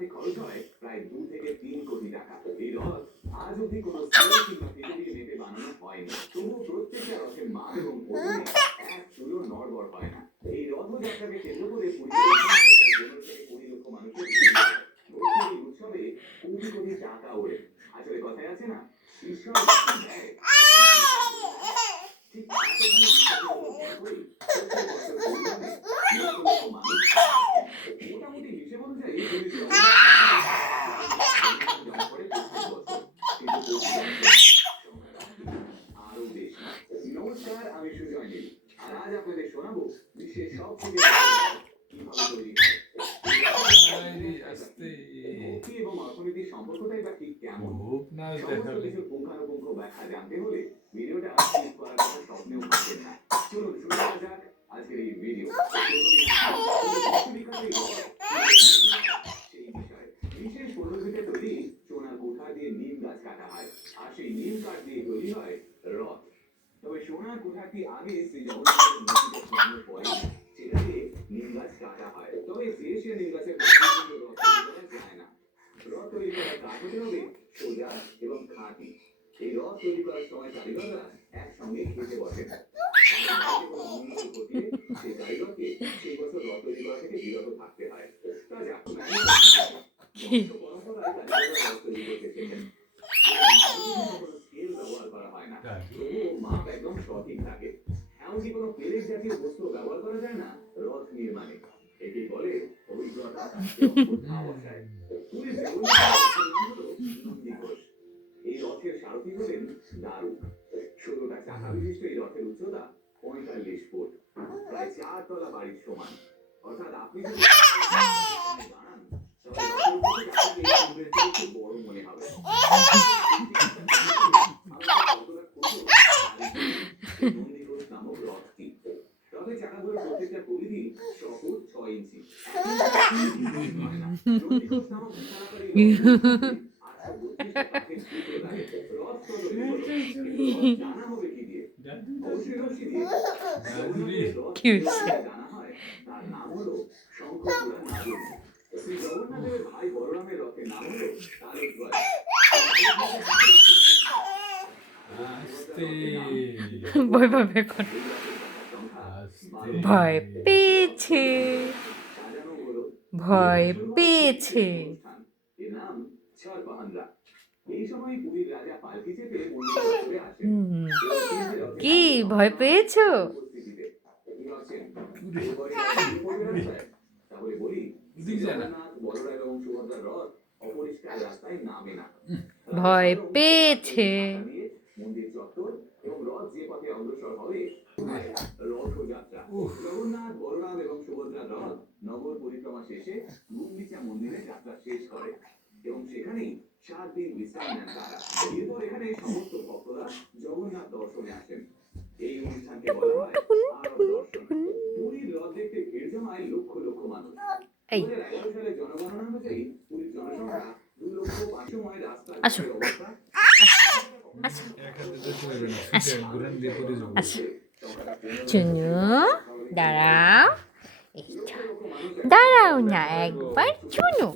বানাতে খরচ হয় প্রায় 2 থেকে 3 কোটি টাকা। এই রথ আজ অব্দি কোনো স্কুল কিংবা পৃথিবীর মেপে বানানো হয়নি। তবুও প্রত্যেকটা রথের মান এবং ওজনে এক চুলো নড়বড় হয় না। এই রথযাত্রাকে কেন্দ্র করে পুরীতে 15 থেকে 20 লক্ষ মানুষের ভিড় হয়। ভোটের এই উৎসবে কোটি কোটি টাকা ওড়ে। আসলে কথায় আছে না, ঈশ্বর যখন দেয় ঠিক ততখানি ঈশ্বরের উপর ভর করে প্রত্যেক বছর পরিমাণে লক্ষ লক্ষ মানুষ মোটামুটি হিসেব অনুযায়ী পুরীর জমা পড়ে প্রত্যেক বছর। কিন্তু আরো বেশি। নমস্কার, আমি সুজয় নীল। আর আজ আপনাদের শোনাবো বিশ্বের সবথেকে কিভাবে তৈরি হয়। ভক্তি এবং অর্থনীতির সম্পর্কটাই বা ঠিক কেমন, সমস্ত কিছুর পুঙ্খানুপুঙ্খ ব্যাখ্যা জানতে হলে ভিডিওটা ক্লিক করার কথা স্বপ্নেও ভাববেন না। চলুন শুরু করা যাক আজকের এই ভিডিও। সেই বিষয়ে বিশেষ পদ্ধতিতে তৈরি সোনার কোঠা দিয়ে নিম গাছ কাটা হয়, আর সেই নিম কাঠ দিয়ে তৈরি হয় রথ। তবে সোনার কোঠাটি আগে শ্রী জগন্নাথের মূর্তিতে সরানোর পরে সেটা দিয়ে নিম গাছ কাটা হয়। তবে যে সে নিম গাছের রথ তৈরি করা যায় না। রথ তৈরি করার কাজ হতে হবে সোজা এবং খাঁটি। এই রথ তৈরি করার সময় কারিগররা একসঙ্গে খেতে বসেন। সেই কারিগরকে সেই বছর রথ তৈরি করা থেকে বিরত থাকতে হয়। তা যাক, পরম্পরায় কারিগররা রথ তৈরি করতে শেখেন। স্কেল ব্যবহার করা হয় না, তবুও মাপ একদম সঠিক থাকে। এমনকি কোনো পেরেক জাতীয় বস্তু ব্যবহার করা যায় না রথ নির্মাণে। একে বলে অভিজ্ঞতা এবং অধ্যাবসায়। পুরীর জগন্নাথের নাম হলো নন্দীঘোষ। এই রথের সারথি হলেন দারুক। 16টা চাকা বিশিষ্ট এই রথের উচ্চতা 45 ফুট, প্রায় 4 তলা বাড়ির সমান। অর্থাৎ আপনি যদি দাঁড়ান তাহলে একটু বড় মনে হবে। নন্দীঘোষ নামক রথটি, রথের চাকাগুলোর প্রত্যেকটা পরিধি 6 ফুট 6 ইঞ্চি। নন্দীঘোষ নামক বিশালাকার এই জানা হবে কি দিয়ে? অবশ্যই রশি দিয়ে। জানা হয় তার নাম হলো শঙ্খচূড়া নাগিনী। শ্রী জগন্নাথের ভাই বলরামের রথের নাম হলো তালধ্বজ। ভয় পাবে এখন, ভয় পেয়েছে, ভয় পেয়েছে। এর নাম ছরবাহানরা। এই সময় পুরীর রাজা পালকি চেপে মন্দির চত্বরে আসেন। কি ভয় পেয়েছো? তাহলে বলি, জগন্নাথ, বলরাম এবং সুভদ্রার রথ অপরিষ্কার রাস্তায় নামে না। ভয় পেয়েছে। মন্দির চত্বর এবং রথ যে পথে অগ্রসর হবে রথযাত্রা। জগন্নাথ, বলরাম এবং সুভদ্রার রথ নগর পরিক্রমা শেষে গুন্ডিচা মন্দিরে যাত্রা শেষ করে এবং সেখানেই 7 দিন বিশ্রাম নেন তারা। এরপর এখানে সমস্ত ভক্তরা জগন্নাথ দর্শনে আসেন। এই অনুষ্ঠানকে বলা হয় আরব দর্শন। পুরীর রথ দেখতে ভিড় জমায় লক্ষ লক্ষ মানুষ। 2011 সালে জনগণনা অনুযায়ী পুরীর জনসংখ্যা 2,05,000। সময় রাস্তাঘাটের অবস্থা চুনু দাঁড়াও, দাঁড়াও না একবার চুনু।